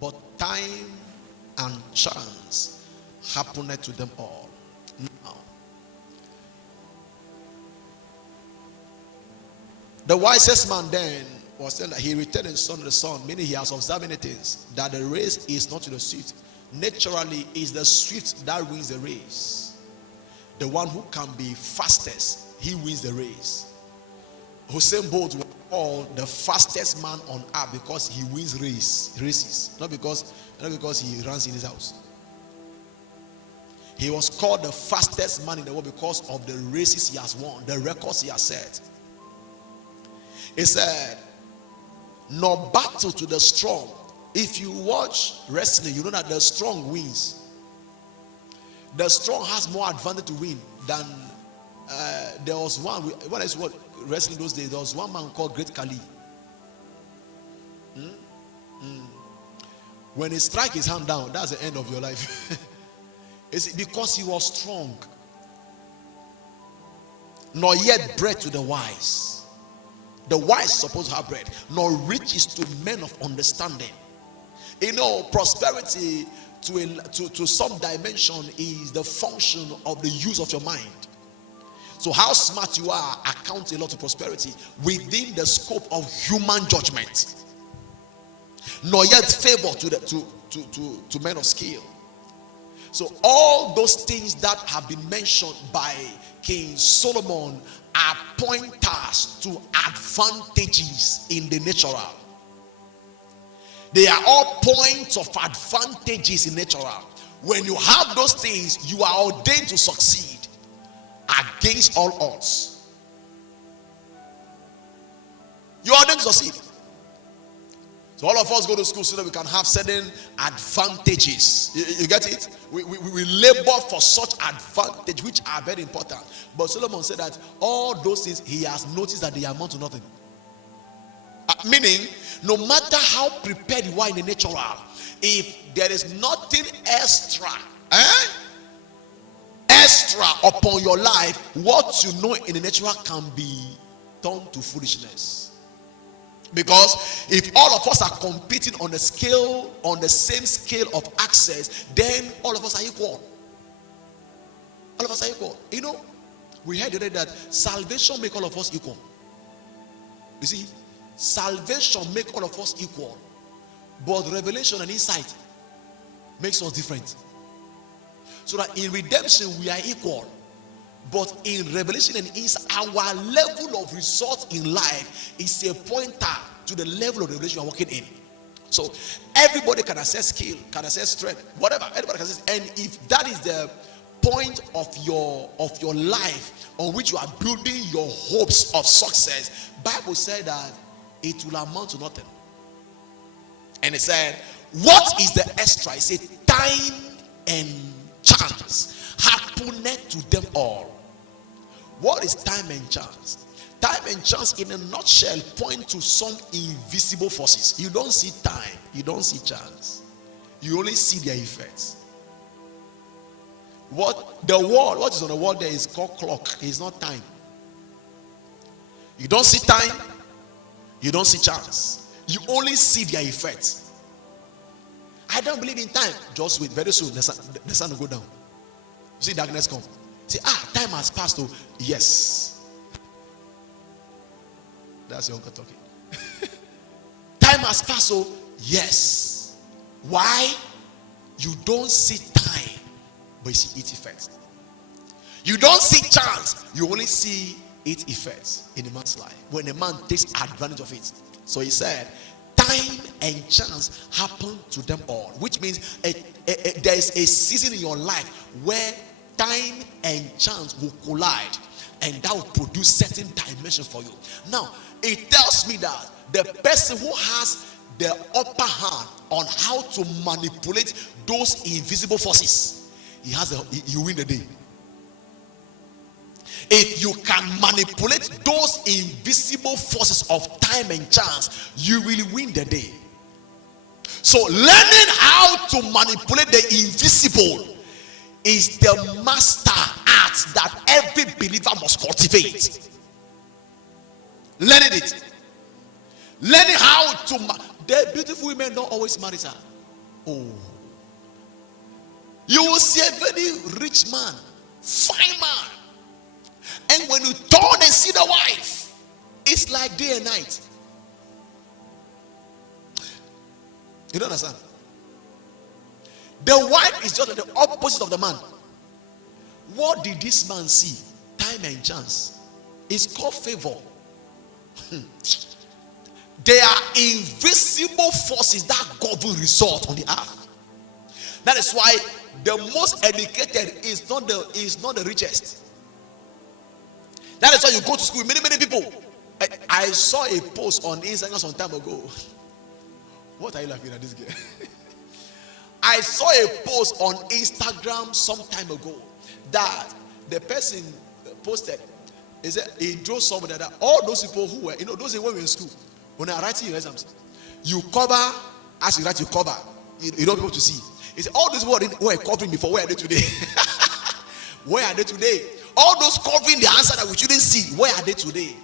but time and chance happened to them all. Now, the wisest man then was saying that he returned in son of the sun, meaning he has observed many things, that the race is not to the swift. Naturally, it's the swift that wins the race. The one who can be fastest, he wins the race. Usain Bolt was called the fastest man on earth because he wins races, not because he runs in his house. He was called the fastest man in the world because of the races he has won, the records he has set. He said, "No battle to the strong." If you watch wrestling, you know that the strong wins. The strong has more advantage to win than there was one. When I used to watch wrestling those days, there was one man called Great Khali. When he strike his hand down, that's the end of your life. It's because he was strong. Nor yet bread to the wise. The wise supposed to have bread, nor riches to men of understanding. You know, prosperity to some dimension is the function of the use of your mind. So how smart you are accounts a lot to prosperity within the scope of human judgment. Nor yet favor to men of skill. So all those things that have been mentioned by King Solomon are pointers to advantages in the natural. They are all points of advantages in natural. When you have those things, you are ordained to succeed against all odds. You are ordained to succeed. So all of us go to school so that we can have certain advantages. You get it? We labor for such advantage which are very important. But Solomon said that all those things he has noticed that they amount to nothing. Meaning, no matter how prepared you are in the natural, if there is nothing extra upon your life, what you know in the natural can be turned to foolishness. Because if all of us are competing on the same scale of access, then all of us are equal. All of us are equal. You know, we heard today that salvation makes all of us equal. You see, salvation makes all of us equal, but revelation and insight makes us different. So that in redemption we are equal, but in revelation and insight, our level of results in life is a pointer to the level of revelation you are working in. So everybody can access skill, can access strength, whatever. Everybody can access, and if that is the point of your life on which you are building your hopes of success, Bible said that it will amount to nothing. And it said, what is the extra? It said, time and chance happened to them all. What is time and chance? Time and chance in a nutshell point to some invisible forces. You don't see time, you don't see chance. You only see their effects. What is on the wall there is called clock. It's not time. You don't see time, you don't see chance. You only see their effects. I don't believe in time. Just wait, very soon the sun will go down. You see darkness come. Say, time has passed. Oh, yes. That's your uncle talking. Time has passed. Oh, yes. Why? You don't see time, but you see its effects. You don't see chance, you only see its effects in a man's life when a man takes advantage of it. So he said, time and chance happen to them all, which means there is a season in your life where time and chance will collide, and that will produce certain dimensions for you. Now, it tells me that the person who has the upper hand on how to manipulate those invisible forces, you win the day. If you can manipulate those invisible forces of time and chance, you will win the day. So learning how to manipulate the invisible is the master art that every believer must cultivate. Learning it. Learning how to the beautiful women don't always marry, sir. Oh. You will see a very rich man, fine man. And when you turn and see the wife, it's like day and night. You don't understand? The wife is just the opposite of the man. What did this man see? Time and chance. It's called favor. There are invisible forces that govern result on the earth. That is why the most educated is not the richest. That is why you go to school with many people. I saw a post on Instagram some time ago. What are you laughing at this girl? I saw a post on Instagram some time ago that the person posted. He said he drew somebody that all those people who were, those who were in school, when they are writing your exams, you cover as you write, you cover. You don't want people to see. He said all those who were covering before, where are they today? Where are they today? All those covering the answer that we shouldn't see, where are they today?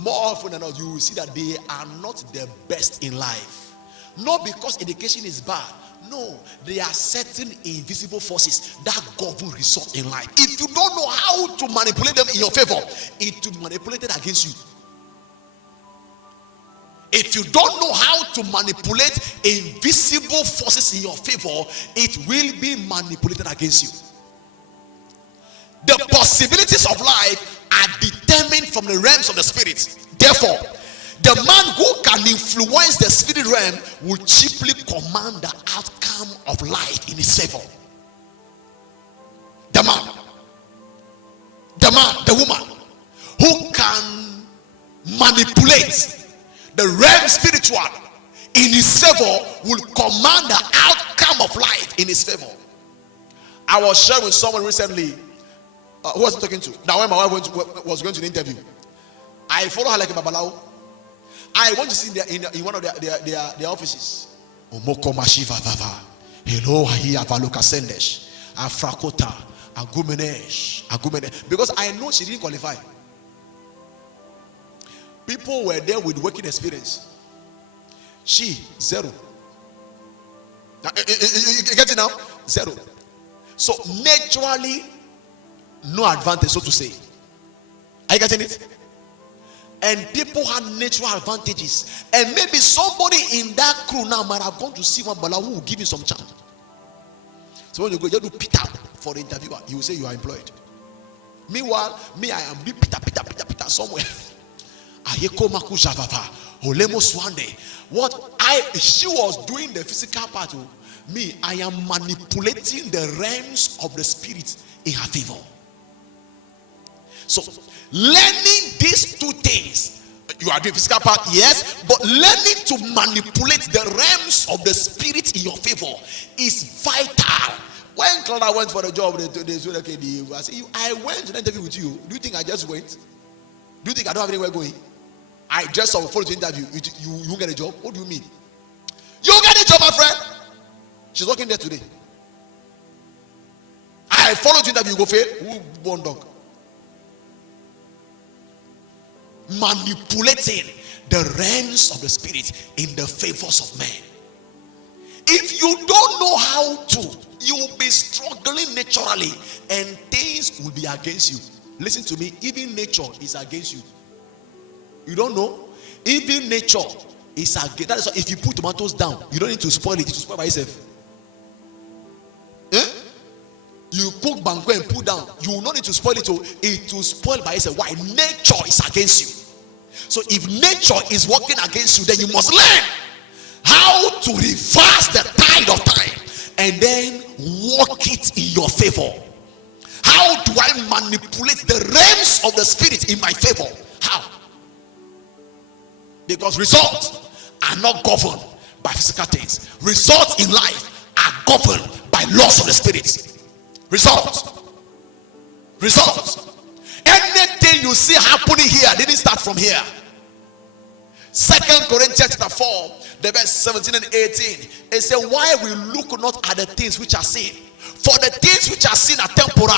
More often than not, you will see that they are not the best in life. Not because education is bad. No, there are certain invisible forces that govern results in life. If you don't know how to manipulate them in your favor, it will be manipulated against you. If you don't know how to manipulate invisible forces in your favor, it will be manipulated against you. The possibilities of life are determined from the realms of the spirit. Therefore, the man who can influence the spirit realm will cheaply command the outcome of life in his favor. The woman who can manipulate the realm spiritual in his favor will command the outcome of life in his favor. I was sharing with someone recently. Who was I talking to? Now when my wife was going to the interview, I follow her like a babalao. I want to see in one of their offices. Omoko Mashiva Vava. Hello, Hia Valuka Sendesh. Afrakota. Agumene. Because I know she didn't qualify. People were there with working experience. She, zero. Now, you get it now? Zero. So, naturally, no advantage, so to say. Are you getting it? And people had natural advantages. And maybe somebody in that crew now might have gone to see one Bala who will give you some chance. So when you go, you do Peter for the interviewer, he will say you are employed. Meanwhile, me, I am doing Peter somewhere. She was doing the physical part. Me, I am manipulating the realms of the spirit in her favor. So, learning these two things, you are doing physical part, yes, but learning to manipulate the realms of the spirit in your favor is vital. When Clara went for the job, they said, okay, I went to the interview with you. Do you think I just went? Do you think I don't have anywhere going? I just saw for the interview. You get a job? What do you mean? You get a job, my friend. She's working there today. I followed the interview. You go fail. Who born dog? Manipulating the realms of the spirit in the favors of men. If you don't know how to, you will be struggling naturally and things will be against you. Listen to me, even nature is against you. You don't know? Even nature is against. That is why if you put tomatoes down, you don't need to spoil it. It will spoil by itself. You cook banquet and put down, you will not need to spoil it. It will spoil by itself. Why? Nature is against you. So if nature is working against you, then you must learn how to reverse the tide of time and then work it in your favor. How do I manipulate the realms of the spirit in my favor? How? Because results are not governed by physical things. Results in life are governed by laws of the spirit. Results. Anything you see happening here didn't start from here. 2 Corinthians chapter 4, the verse 17 and 18. It says, why we look not at the things which are seen? For the things which are seen are temporal,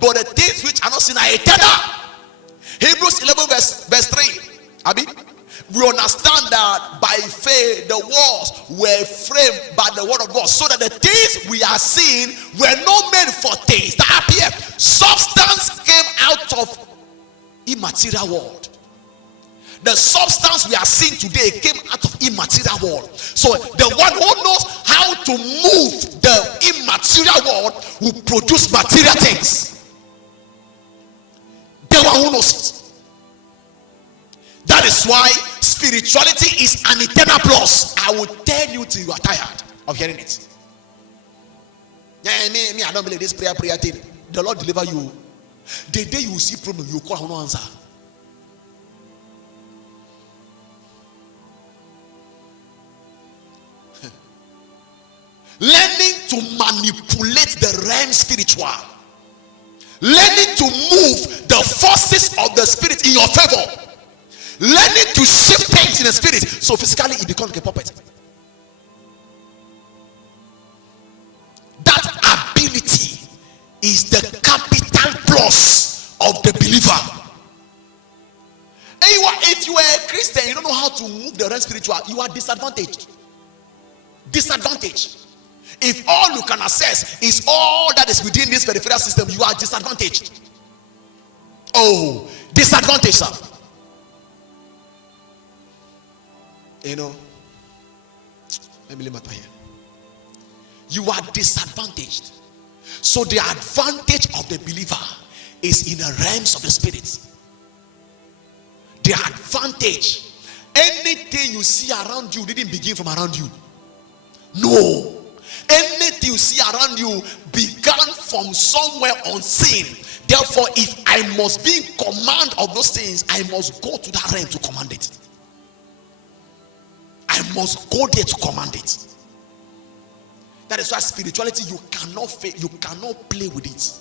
but the things which are not seen are eternal. Hebrews 11 verse 3. Abi? we understand that by faith the walls were framed by the word of God, so that the things we are seeing were not made for things that appear. Substance came out of immaterial world. The substance we are seeing today came out of immaterial world. So the one who knows how to move the immaterial world will produce material things. The one who knows it. That is why spirituality is an eternal plus. I will tell you till you are tired of hearing it. Me, I don't believe this prayer thing. The Lord deliver you. The day you see problem, you call, no answer. Learning to manipulate the realm spiritual. Learning to move the forces of the spirit in your favor. Learning to shift things in the spirit. So physically it becomes like a puppet. That ability is the capital plus of the believer. If you are a Christian, you don't know how to move the realm spiritual, you are disadvantaged. Disadvantaged. If all you can access is all that is within this peripheral system, you are disadvantaged. Oh, disadvantaged, sir. You know, let me leave my here. You are disadvantaged. So the advantage of the believer is in the realms of the spirit. The advantage, anything you see around you didn't begin from around you. No. Anything you see around you began from somewhere unseen. Therefore, if I must be in command of those things, I must go to that realm to command it. I must go there to command it. That is why spirituality, you cannot fail, you cannot play with it.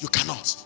You cannot.